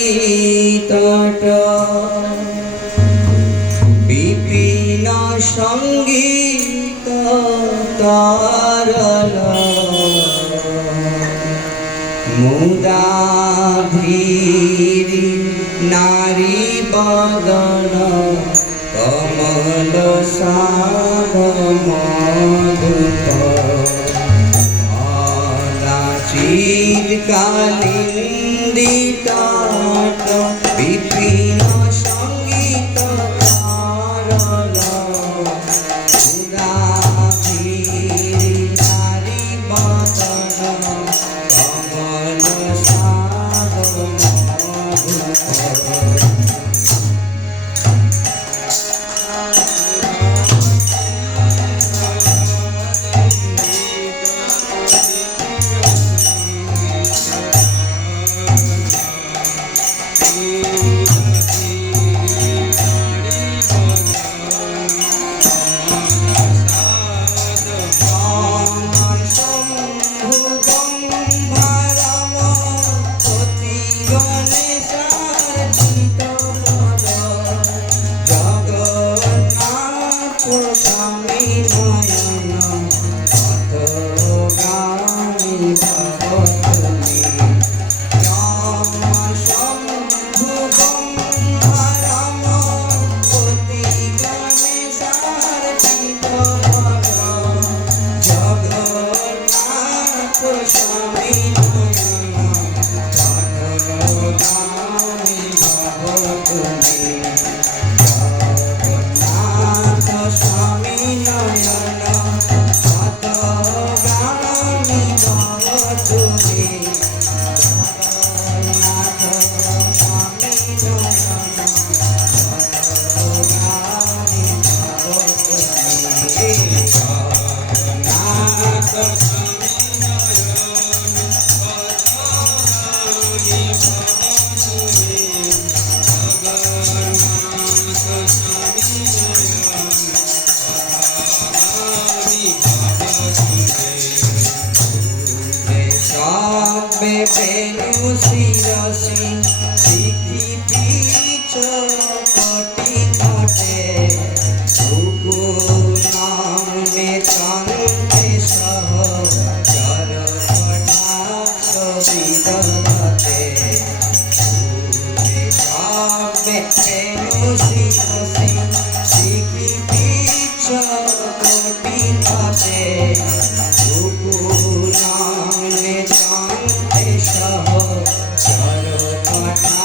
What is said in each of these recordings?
শীতকালিন্দীতট বিপিন সঙ্গীত তরল মুদাধীরি নারী বদন কমল সাধ মধুপ চিরকালিন্দীতট বিপিন সঙ্গীত তরল মুদাধীরি নারী বদন কমল সাধ মধুপ বেনু শিরসি শিখিতি চকটি ঘটে সুগুণে তন্তে সহ চর কটাক্ষ বিদধতে সবে বেনু শিরসি শিখিতি চকটি ঘটে সুগুণে তন্তে সহ চর কটাক্ষ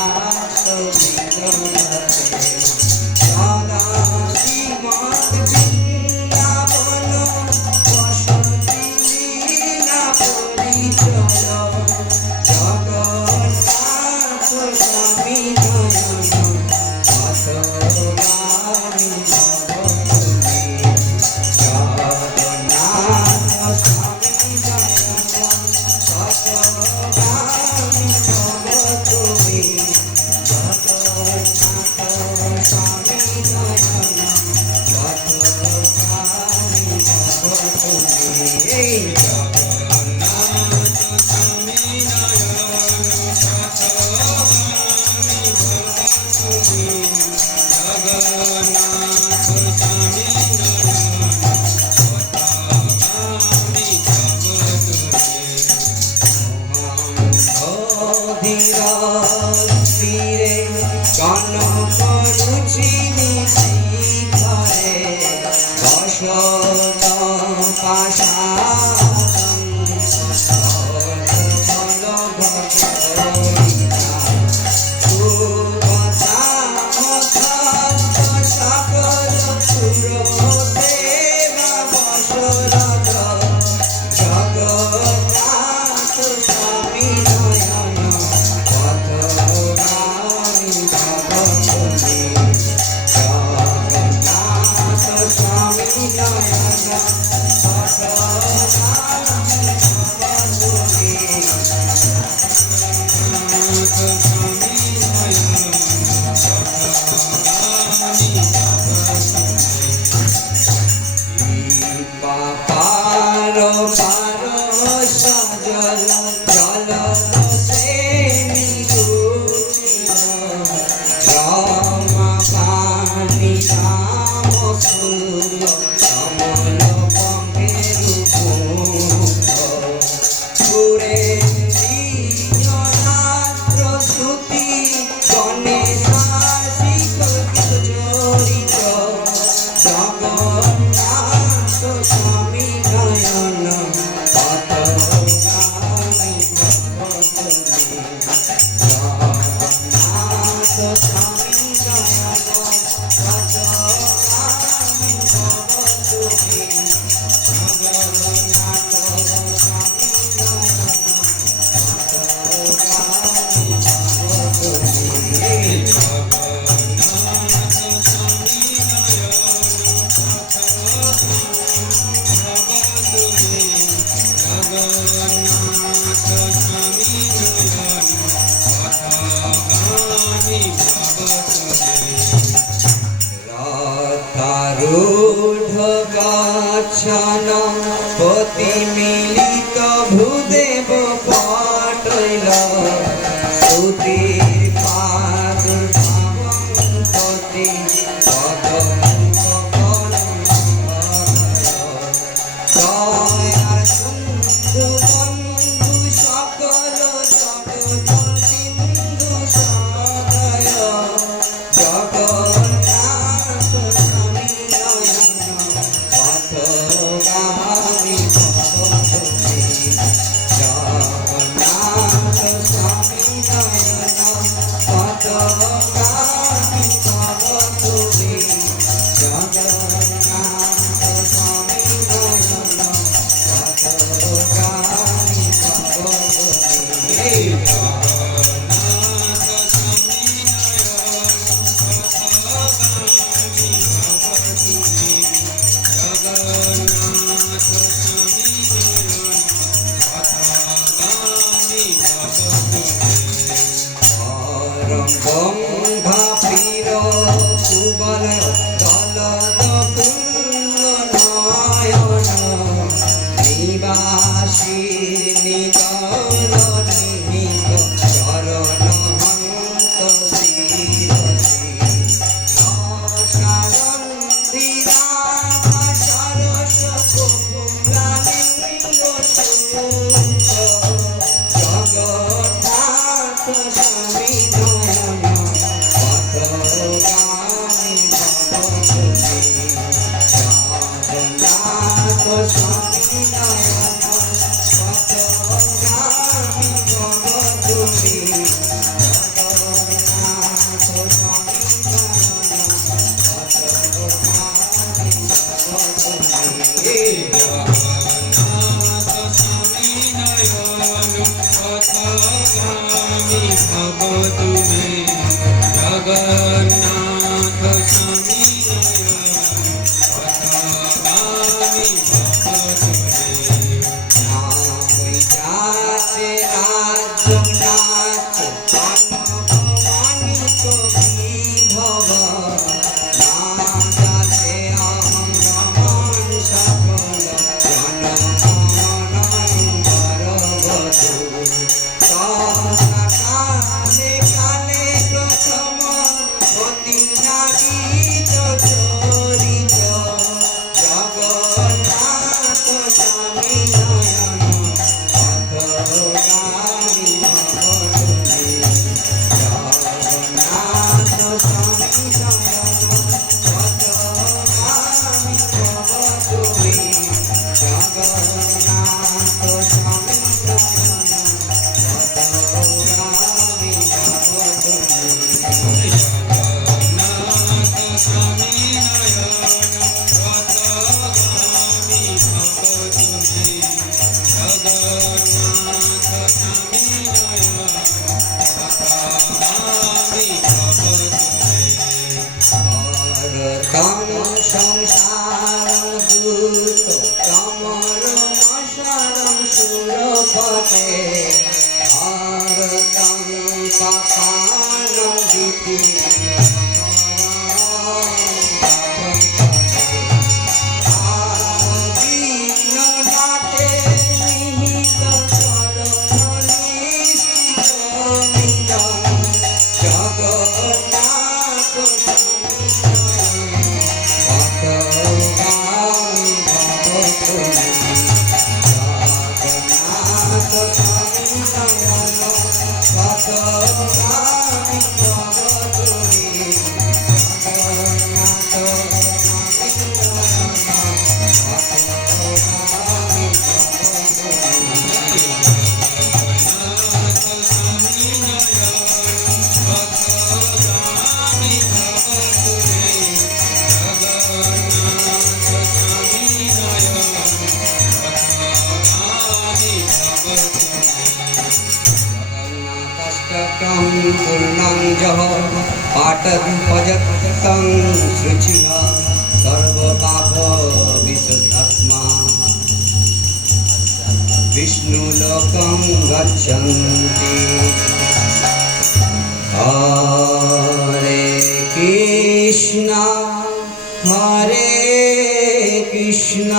ভব তুমি জগন্নাথ স্বামী পথগামী ভব তুমি। না হইয়াছে রাজ্য নাচ অনবমানিত বিভব, না যাতে অহং রমণ সকল জনগণনন্দর বধূ। কালে কালে প্রথম অতি নাগিত চরিত, জগন্নাথ স্বামী নয়ন পথগামী ভব তুমি। জগন্নাথ স্বামী নয়ন পথগামী ভব তুমি। জগন্নাথ স্বামী নয়ন পথগামী ভব তুমি। জগন্নাথ স্বামী নয়ন পথগামী ভব তুমি। জগন্নাথ স্বামী নয়ন পথগামী ভব তুমি। তম সংসারম দূত তমর মশারম সুরপতে, তম পাপানম দিতি বিঘ্ন নাটে নিহিত চরণ নিশ্চিত মিলন, জগন্নাথ স্বামী নয়ন পথগামী ভব তুমি। জগন্নাথ স্বামী নয়ন পথগামী ভব তুমি। জগন্নাথ স্বামী নয়ন পথগামী ভব তুমি। জগন্নাথ স্বামী নয়ন পথগামী ভব তুমি। জগন্নাথ স্বামী নয়ন পথগামী ভব তুমি। জগন্নাথষ্টকং পূর্ণং যঃ পাঠং ভজतं শুচিঃ সর্বপাপ বিশুদ্ধাত্মা বিষ্ণুলোকং গচ্ছন্তি। হরে কৃষ্ণ হরে কৃষ্ণ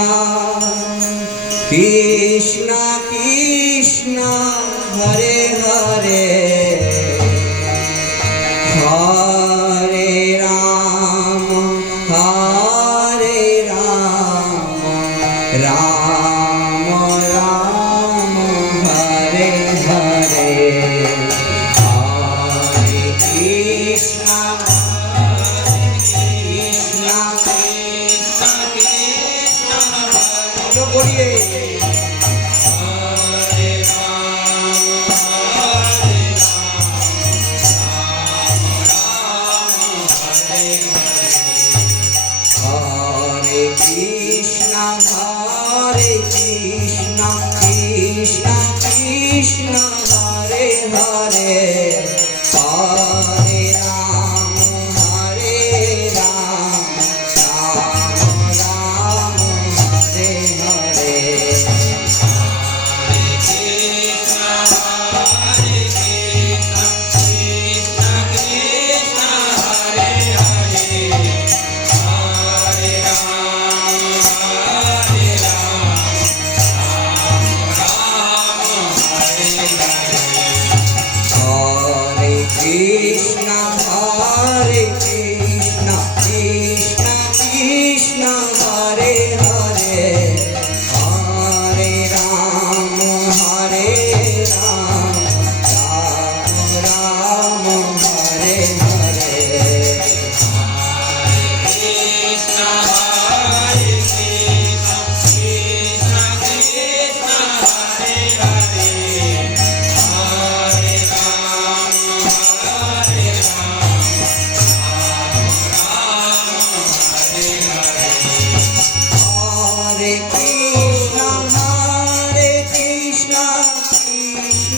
কৃষ্ণ কৃষ্ণ হরে হরে, হরে রাম রাম রাম হরে হরে। হরে কৃষ্ণ কৃষ্ণ কৃষ্ণ কৃষ্ণ বলো বলিয়ে হরে রাম হরে রাম রাম হরে হরে। হরে কৃষ্ণ কৃষ্ণ কৃষ্ণ হরে হরে, হরে রাম রাম রাম হরে হরে। হরে কৃষ্ণ হরে কৃষ্ণ কৃষ্ণ কৃষ্ণ হরে হরে। হরে রাম হরে রাম রাম হরে হরে। হরে কৃষ্ণ কৃষ্ণ কৃষ্ণ হরে হরে, হরে রাম রাম রাম হরে হরে। কৃষ্ণ হরে কৃষ্ণ কৃষ্ণ কৃষ্ণ হরে হরে। হরে রাম হরে রাম রাম রাম হরে হরে। হরে কৃষ্ণ কৃষ্ণ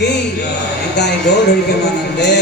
কি গাই গৌর হইকে মানন্দে